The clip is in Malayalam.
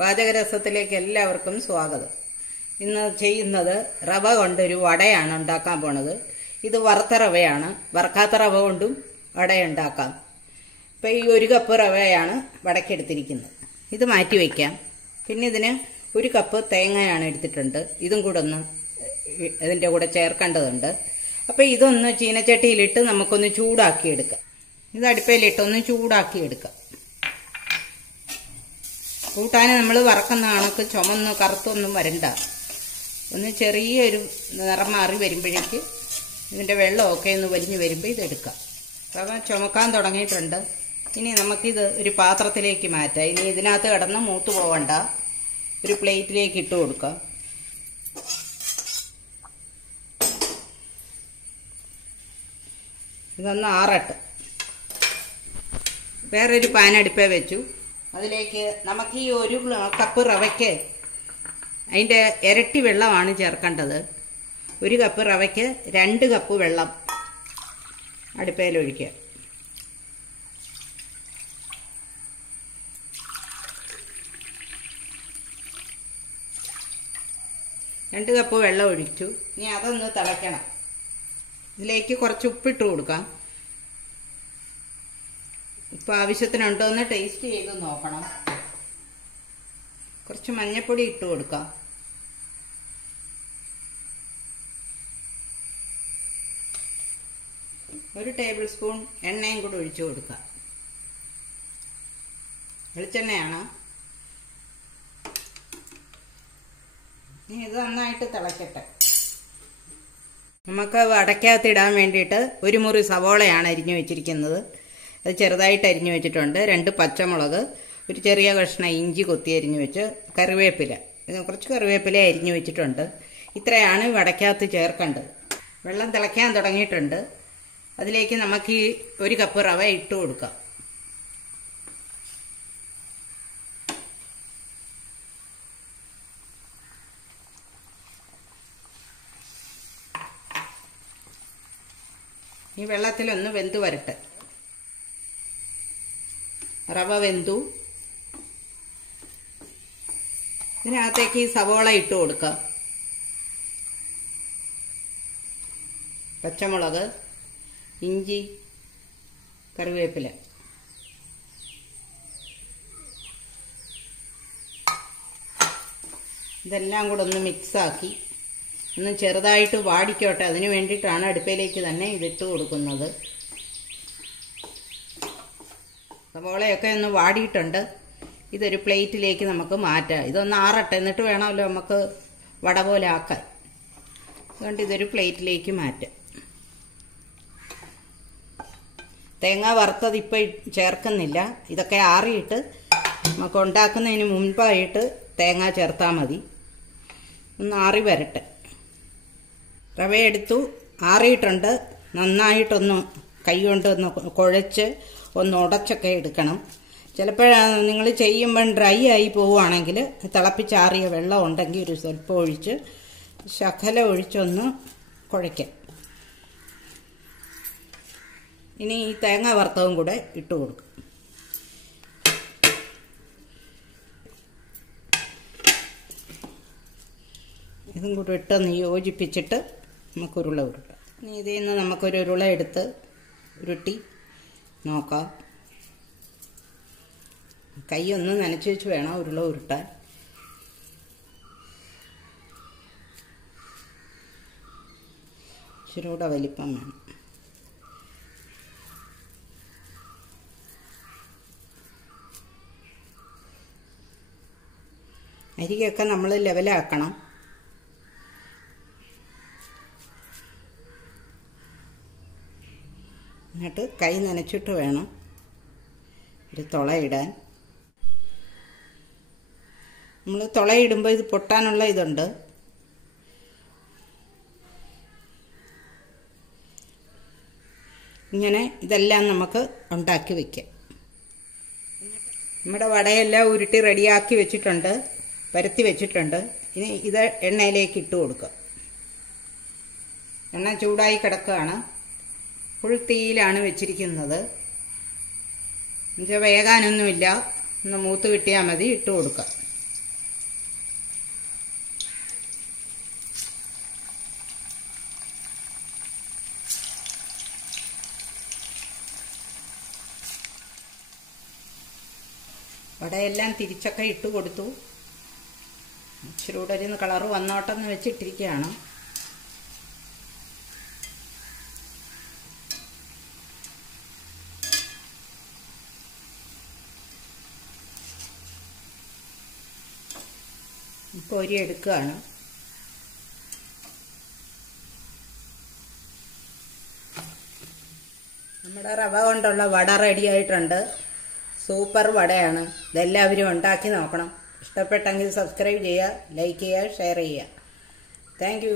പാചകരസത്തിലേക്ക് എല്ലാവർക്കും സ്വാഗതം. ഇന്ന് ചെയ്യുന്നത് റവ കൊണ്ടൊരു വടയാണ് ഉണ്ടാക്കാൻ പോണത്. ഇത് വറുത്ത റവയാണ്. വറുക്കാത്ത റവ കൊണ്ടും വടയുണ്ടാക്കാം. ഇപ്പം ഈ 1 കപ്പ് റവയാണ് വടക്കെടുത്തിരിക്കുന്നത്. ഇത് മാറ്റി വയ്ക്കാം. പിന്നെ ഇതിന് 1 കപ്പ് തേങ്ങയാണ് എടുത്തിട്ടുണ്ട്. ഇതും കൂടെ ഒന്ന് ഇതിൻ്റെ കൂടെ ചേർക്കേണ്ടതുണ്ട്. അപ്പം ഇതൊന്ന് ചീനച്ചട്ടിയിലിട്ട് നമുക്കൊന്ന് ചൂടാക്കിയെടുക്കാം. ഇത് അടുപ്പയിലിട്ടൊന്ന് ചൂടാക്കിയെടുക്കാം. കൂട്ടാൻ നമ്മൾ വറക്കുന്ന കണക്ക് ചുമന്ന് കറുത്തൊന്നും വരണ്ട. ഒന്ന് ചെറിയൊരു നിറം മാറി വരുമ്പോഴേക്ക് ഇതിൻ്റെ വെള്ളമൊക്കെ ഒന്ന് വലിഞ്ഞ് വരുമ്പോൾ ഇതെടുക്കാം. റവ ചുമക്കാൻ തുടങ്ങിയിട്ടുണ്ട്. ഇനി നമുക്കിത് ഒരു പാത്രത്തിലേക്ക് മാറ്റാം. ഇനി ഇതിനകത്ത് കിടന്ന് മൂത്ത് പോകണ്ട. ഒരു പ്ലേറ്റിലേക്ക് ഇട്ട് കൊടുക്കാം. ഇതൊന്ന് ആറട്ട്. വേറൊരു പാൻ അടുപ്പേ വെച്ചു. അതിലേക്ക് നമുക്ക് ഈ 1 കപ്പ് റവയ്ക്ക് അതിൻ്റെ ഇരട്ടി വെള്ളമാണ് ചേർക്കേണ്ടത്. 1 കപ്പ് റവയ്ക്ക് 2 കപ്പ് വെള്ളം അടുപ്പയിലൊഴിക്കുക. രണ്ട് കപ്പ് വെള്ളം ഒഴിച്ചു. ഇനി അതൊന്ന് തിളയ്ക്കണം. ഇതിലേക്ക് കുറച്ച് ഉപ്പിട്ട് കൊടുക്കാം. ഉപ്പ് ആവശ്യത്തിനുണ്ടോ എന്ന് ടേസ്റ്റ് ചെയ്ത് നോക്കണം. കുറച്ച് മഞ്ഞൾപ്പൊടി ഇട്ട് കൊടുക്കാം. ഒരു ടേബിൾ സ്പൂൺ എണ്ണയും കൂടെ ഒഴിച്ചു കൊടുക്കാം. വെളിച്ചെണ്ണയാണ്. ഇനി ഇത് നന്നായിട്ട് തിളക്കട്ടെ. നമുക്ക് വടക്കകത്തിടാൻ വേണ്ടിയിട്ട് 1 മുറി സവോളയാണ് അരിഞ്ഞു വെച്ചിരിക്കുന്നത്. അത് ചെറുതായിട്ട് അരിഞ്ഞു വെച്ചിട്ടുണ്ട്. 2 പച്ചമുളക്, ഒരു ചെറിയ കഷ്ണം ഇഞ്ചി കൊത്തി അരിഞ്ഞു വെച്ച്, കറിവേപ്പില, കുറച്ച് കറിവേപ്പില അരിഞ്ഞു വെച്ചിട്ടുണ്ട്. ഇത്രയാണ് വടക്കകത്ത് ചേർക്കേണ്ടത്. വെള്ളം തിളയ്ക്കാൻ തുടങ്ങിയിട്ടുണ്ട്. അതിലേക്ക് നമുക്ക് ഈ 1 കപ്പ് റവ ഇട്ട് കൊടുക്കാം. ഈ വെള്ളത്തിലൊന്ന് വെന്ത് വരട്ടെ. റവ വെന്തു. ഇതിനകത്തേക്ക് ഈ സവോള ഇട്ട് കൊടുക്കാം. പച്ചമുളക്, ഇഞ്ചി, കറിവേപ്പില. ഇതെല്ലാം കൂടെ ഒന്ന് മിക്സാക്കി ഒന്ന് ചെറുതായിട്ട് വാടിക്കോട്ടെ. അതിന് വേണ്ടിയിട്ടാണ് അടുപ്പയിലേക്ക് തന്നെ ഇതിട്ട് കൊടുക്കുന്നത്. സവോളയൊക്കെ ഒന്ന് വാടിയിട്ടുണ്ട്. ഇതൊരു പ്ലേറ്റിലേക്ക് നമുക്ക് മാറ്റാം. ഇതൊന്ന് ആറട്ടെ, എന്നിട്ട് വേണമല്ലോ നമുക്ക് വട പോലെ ആക്കാൻ. അതുകൊണ്ട് ഇതൊരു പ്ലേറ്റിലേക്ക് മാറ്റാം. തേങ്ങ വറുത്തത് ഇപ്പം ചേർക്കുന്നില്ല. ഇതൊക്കെ ആറിയിട്ട് നമുക്ക് ഉണ്ടാക്കുന്നതിന് മുൻപായിട്ട് തേങ്ങ ചേർത്താൽ മതി. ഒന്ന് ആറി വരട്ടെ. റവയെടുത്തു, ആറിയിട്ടുണ്ട്. നന്നായിട്ടൊന്ന് കൈ കൊണ്ടൊന്ന് കുഴച്ച് ഒന്ന് ഉടച്ചൊക്കെ എടുക്കണം. ചിലപ്പോഴാണ് നിങ്ങൾ ചെയ്യുമ്പം ഡ്രൈ ആയി പോവുകയാണെങ്കിൽ തിളപ്പിച്ചാറിയ വെള്ളം ഉണ്ടെങ്കിൽ ഒരു സ്വല്പം ഒഴിച്ച് ശകലം ഒഴിച്ചൊന്ന് കുഴയ്ക്കാം. ഇനി ഈ തേങ്ങ വറുത്തതും കൂടെ ഇട്ട് കൊടുക്കും. ഇതും കൂടെ ഇട്ടൊന്ന് യോജിപ്പിച്ചിട്ട് നമുക്കൊരുള ഉരുട്ടാം. ഇനി ഇതിൽ നിന്ന് നമുക്കൊരു ഉരുള എടുത്ത് ഉരുട്ടി നോക്കാം. കൈ ഒന്ന് നനച്ച് വെച്ച് വേണം ഉരുള ഉരുട്ടാൻ. ഇച്ചിരൂടെ വലിപ്പം വേണം. അരികൊക്കെ നമ്മൾ ലെവലാക്കണം. എന്നിട്ട് കൈ നനച്ചിട്ട് വേണം ഒരു തുളയിടാൻ. നമ്മൾ തുളയിടുമ്പോൾ ഇത് പൊട്ടാനുള്ള ഇതുണ്ട്. ഇങ്ങനെ ഇതെല്ലാം നമുക്ക് ഉണ്ടാക്കി വയ്ക്കാം. നമ്മുടെ വടയെല്ലാം ഉരുട്ടി റെഡിയാക്കി വെച്ചിട്ടുണ്ട്, പരത്തി വെച്ചിട്ടുണ്ട്. ഇനി ഇത് എണ്ണയിലേക്ക് ഇട്ട് കൊടുക്കുക. എണ്ണ ചൂടായി കിടക്കുകയാണ്. ഫുൾ തീയിലാണ് വെച്ചിരിക്കുന്നത്. എന്നുവെച്ചാൽ വേകാനൊന്നുമില്ല, ഒന്ന് മൂത്ത് കിട്ടിയാൽ മതി. ഇട്ട് കൊടുക്കാം. വടയെല്ലാം തിരിച്ചൊക്കെ ഇട്ട് കൊടുത്തു. ഇച്ചിരി കൂടെ ഒരു കളറ് വന്നോട്ടെന്ന് വെച്ചിട്ടിരിക്കുകയാണ്. ഇപ്പോൾ ഒരു എടുക്കുകയാണ്. നമ്മുടെ റവ കൊണ്ടുള്ള വട റെഡി ആയിട്ടുണ്ട്. സൂപ്പർ വടയാണ്. ഇതെല്ലാവരും ഉണ്ടാക്കി നോക്കണം. ഇഷ്ടപ്പെട്ടെങ്കിൽ സബ്സ്ക്രൈബ് ചെയ്യുക, ലൈക്ക് ചെയ്യുക, ഷെയർ ചെയ്യുക. Thank you.